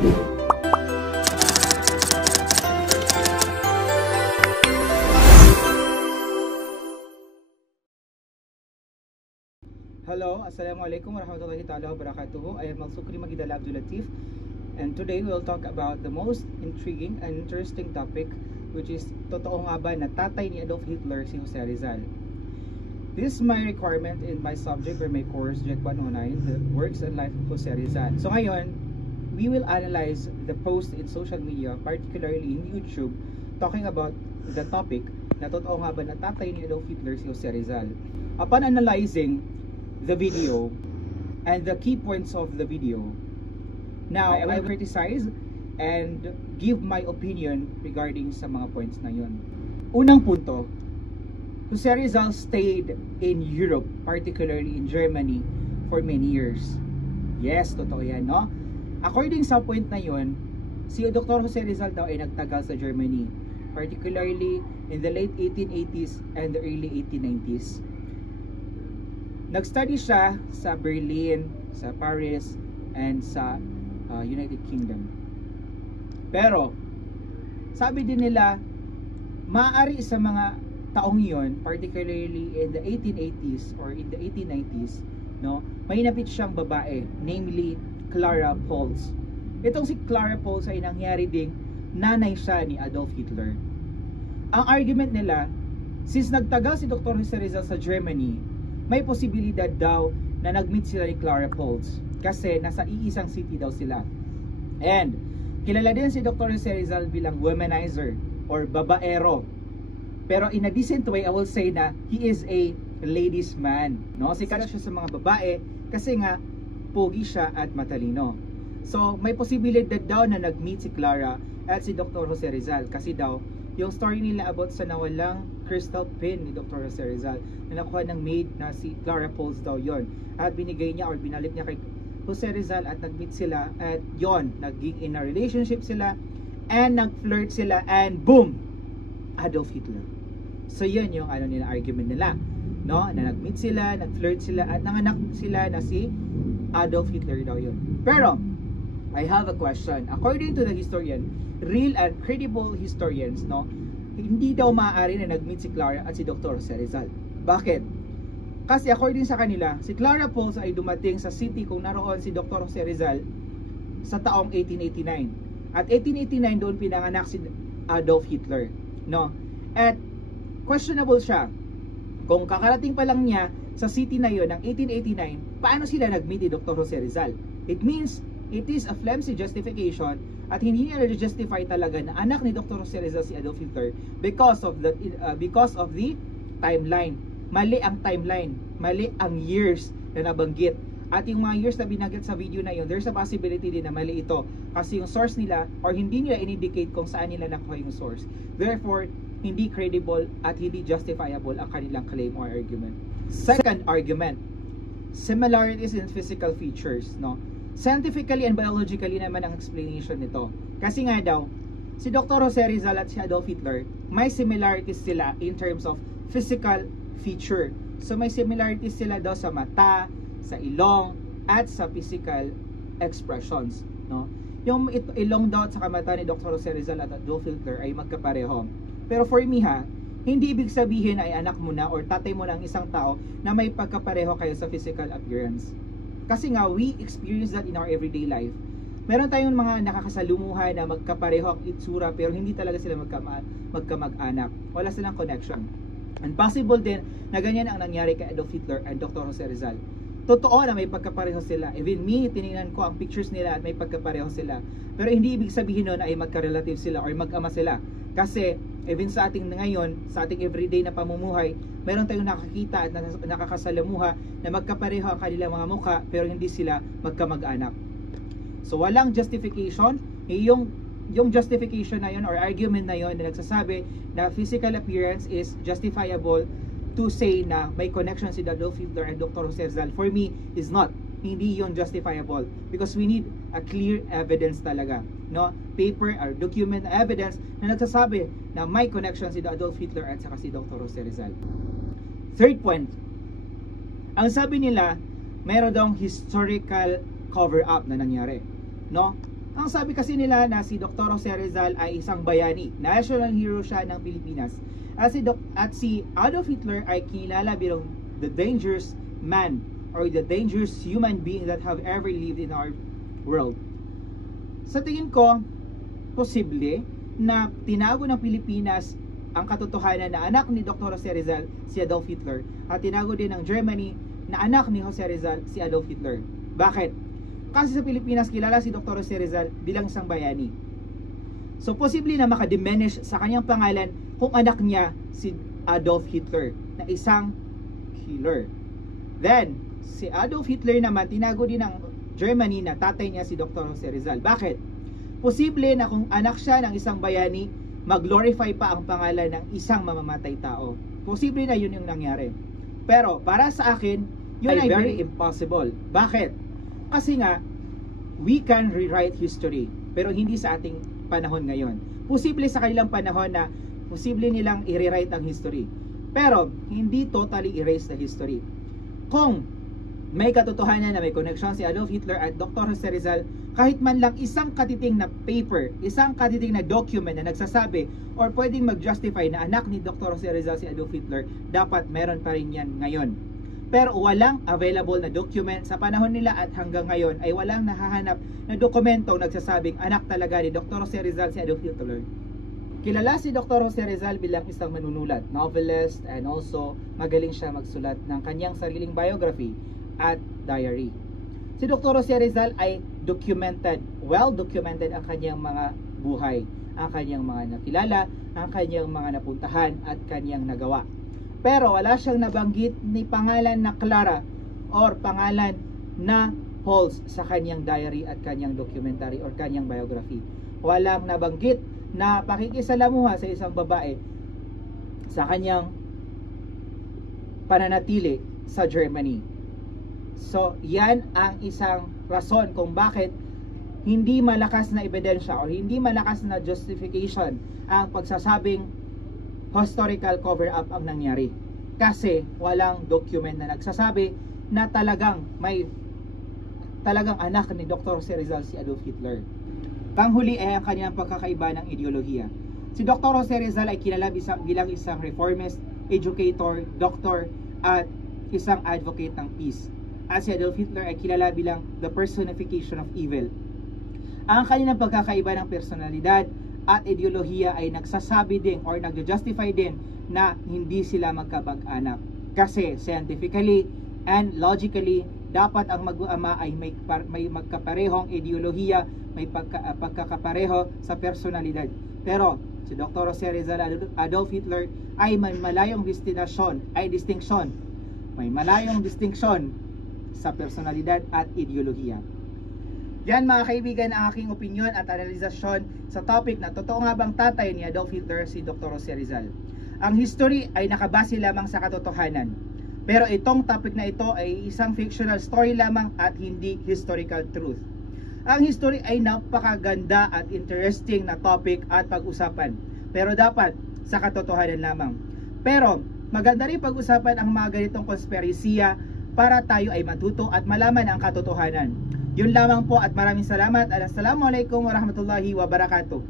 Hello, Assalamualaikum warahmatullahi ta'ala wabarakatuh. I am Al-Sukri Magidala Abdul Latif, and today we will talk about the most intriguing and interesting topic, which is totoo nga ba na tatay ni Adolf Hitler si Jose Rizal? This is my requirement in my subject or my course, JEC 109, the works and life of Jose Rizal. So ngayon, we will analyze the post in social media, particularly in YouTube, talking about the topic na totoo nga ba na tatay ni Adolf Hitler si Jose Rizal. Upon analyzing the video and the key points of the video, now I will criticize and give my opinion regarding sa mga points na yun. Unang punto, Jose Rizal stayed in Europe, particularly in Germany, for many years. Yes, totoo yan, no? According sa point na yun, si Dr. Jose Rizal daw ay nagtagal sa Germany, particularly in the late 1880s and the early 1890s. Nag-study siya sa Berlin, sa Paris, and sa United Kingdom. Pero, sabi din nila, maaari sa mga taong yon, particularly in the 1880s or in the 1890s, no, may napit siyang babae, namely Clara Pulse. Itong si Clara Pulse ay nangyari ding nanay siya ni Adolf Hitler. Ang argument nila, since nagtagal si Dr. Jose Rizal sa Germany, may posibilidad daw na nag-meet sila ni Clara Pulse kasi nasa iisang city daw sila. And kilala din si Dr. Jose Rizal bilang womanizer or babaero. Pero in a decent way, I will say na he is a ladies man. No? Sikat siya sa mga babae kasi nga pogi siya at matalino. So may posibilidad daw na nag-meet si Clara at si Dr. Jose Rizal kasi daw yung story nila about sa nawalang crystal pin ni Dr. Jose Rizal na nakuha ng maid na si Clara Pulse daw yon, at binigay niya or binalit niya kay Jose Rizal at nag-meet sila at yon, naging in a relationship sila and nag-flirt sila and boom, Adolf Hitler. So yun yung ano nila, argument nila, no, na nag-meet sila, nag-flirt sila at nanganak sila na si Adolf Hitler daw yun. Pero I have a question. According to the historian, real and credible historians, no, hindi daw maaari na nag-meet si Clara at si Dr. Jose Rizal. Bakit? Kasi according sa kanila, si Clara Pulse ay dumating sa city kung naroon si Dr. Jose Rizal sa taong 1889. At 1889 doon pinanganak si Adolf Hitler, no? At questionable siya. Kung kakarating pa lang niya sa city na yon ng 1889, paano sila nag-meet ni Dr. Jose Rizal? It means it is a flimsy justification at hindi niya na-justify talaga na anak ni Dr. Jose Rizal si Adolf Hitler because of the timeline. Mali ang timeline, mali ang years na nabanggit. At yung mga years na binanggit sa video na yun, there's a possibility din na mali ito kasi yung source nila or hindi nila in-indicate kung saan nila nakuha yung source. Therefore, hindi credible at hindi justifiable ang kanilang claim or argument. Second argument, similarities in physical features, no? Scientifically and biologically naman ang explanation nito. Kasi nga daw, si Dr. Jose Rizal at si Adolf Hitler, may similarities sila in terms of physical feature. So may similarities sila daw sa mata, sa ilong, at sa physical expressions, no? Yung ilong daw at sa mata ni Dr. Jose Rizal at Adolf Hitler ay magkapareho. Pero for me ha, hindi ibig sabihin ay anak mo na or tatay mo ng isang tao na may pagkapareho kayo sa physical appearance. Kasi nga, we experience that in our everyday life. Meron tayong mga nakakasalumuhan na magkapareho ang itsura pero hindi talaga sila magkamag-anak. Wala silang connection. And possible din na ganyan ang nangyari kay Adolf Hitler and Dr. Jose Rizal. Totoo na may pagkapareho sila. Even me, tinignan ko ang pictures nila at may pagkapareho sila. Pero hindi ibig sabihin nun na ay magka-relative sila or mag-ama sila. Kasi even sa ating ngayon, sa ating everyday na pamumuhay, meron tayong nakakita at nakakasalamuha na magkapareho ang kanilang mga mukha pero hindi sila magkamag-anak. So walang justification, yung justification na yun or argument na yun na nagsasabi na physical appearance is justifiable to say na may connection si Adolf Hitler and Dr. Jose Rizal, for me is not. Hindi yun justifiable because we need a clear evidence talaga, no? Paper or document evidence na nagsasabi na may connection si Adolf Hitler at saka si Dr. Jose Rizal. Third point, ang sabi nila, meron daw historical cover-up na nangyari, no? Ang sabi kasi nila na si Dr. Jose Rizal ay isang bayani, national hero siya ng Pilipinas. At si Adolf Hitler ay kilala bilang the dangerous man or the dangerous human being that have ever lived in our world. Sa tingin ko, posible na tinago ng Pilipinas ang katotohanan na anak ni Dr. Jose Rizal si Adolf Hitler, at tinago din ng Germany na anak ni Jose Rizal si Adolf Hitler. Bakit? Kasi sa Pilipinas kilala si Dr. Jose Rizal bilang isang bayani. So posible na makadiminish sa kanyang pangalan kung anak niya si Adolf Hitler na isang killer. Then, si Adolf Hitler naman tinago din ng Germany na tatay niya si Dr. Jose Rizal. Bakit? Posible na kung anak siya ng isang bayani, mag-glorify pa ang pangalan ng isang mamamatay tao. Posible na yun yung nangyari. Pero para sa akin, yun ay very impossible. Bakit? Kasi nga, we can rewrite history, pero hindi sa ating panahon ngayon. Posible sa kanilang panahon na posible nilang i-rewrite ang history, pero hindi totally erase the history. Kung may katotohanan na may connection si Adolf Hitler at Dr. Jose Rizal, kahit man lang isang katiting na paper, isang katiting na document na nagsasabi or pwedeng mag-justify na anak ni Dr. Jose Rizal si Adolf Hitler, dapat meron pa rin yan ngayon. Pero walang available na document sa panahon nila, at hanggang ngayon ay walang nahahanap na dokumentong nagsasabing anak talaga ni Dr. Jose Rizal si Adolf Hitler. Kilala si Dr. Jose Rizal bilang isang manunulat, novelist, and also magaling siya magsulat ng kanyang sariling biography at diary. Si Dr. Jose Rizal ay documented, well documented ang kanyang mga buhay, ang kanyang mga nakilala, ang kanyang mga napuntahan at kanyang nagawa. Pero wala siyang nabanggit ni pangalan na Clara or pangalan na Pauls sa kanyang diary at kanyang documentary or kanyang biography. Walang nabanggit na pakikisalamuha sa isang babae sa kanyang pananatili sa Germany. So, yan ang isang rason kung bakit hindi malakas na ebidensya o hindi malakas na justification ang pagsasabing historical cover-up ang nangyari. Kasi walang document na nagsasabi na talagang anak ni Dr. Jose Rizal si Adolf Hitler. Panghuli ay ang kanyang pagkakaiba ng ideolohiya. Si Dr. Jose Rizal ay kilala bilang isang reformist, educator, doctor, at isang advocate ng peace. At si Adolf Hitler ay kilala bilang the personification of evil. Ang kanilang pagkakaiba ng personalidad at ideolohiya ay nagsasabi din or nag-justify din na hindi sila magkapag-anak. Kasi scientifically and logically, dapat ang mag-ama ay may magkaparehong ideolohiya, may pagkakapareho sa personalidad. Pero si Dr. Jose Rizal Adolf Hitler ay may malayong distinction. May malayong distinction sa personalidad at ideolohiya. Yan mga kaibigan ang aking opinyon at analisasyon sa topic na totoo nga bang tatay ni Adolf Hitler si Dr. Jose Rizal. Ang history ay nakabase lamang sa katotohanan. Pero itong topic na ito ay isang fictional story lamang at hindi historical truth. Ang history ay napakaganda at interesting na topic at pag-usapan. Pero dapat sa katotohanan lamang. Pero maganda rin pag-usapan ang mga ganitong konspirasiya para tayo ay matuto at malaman ang katotohanan. Yun lamang po at maraming salamat. Assalamualaikum warahmatullahi wabarakatuh.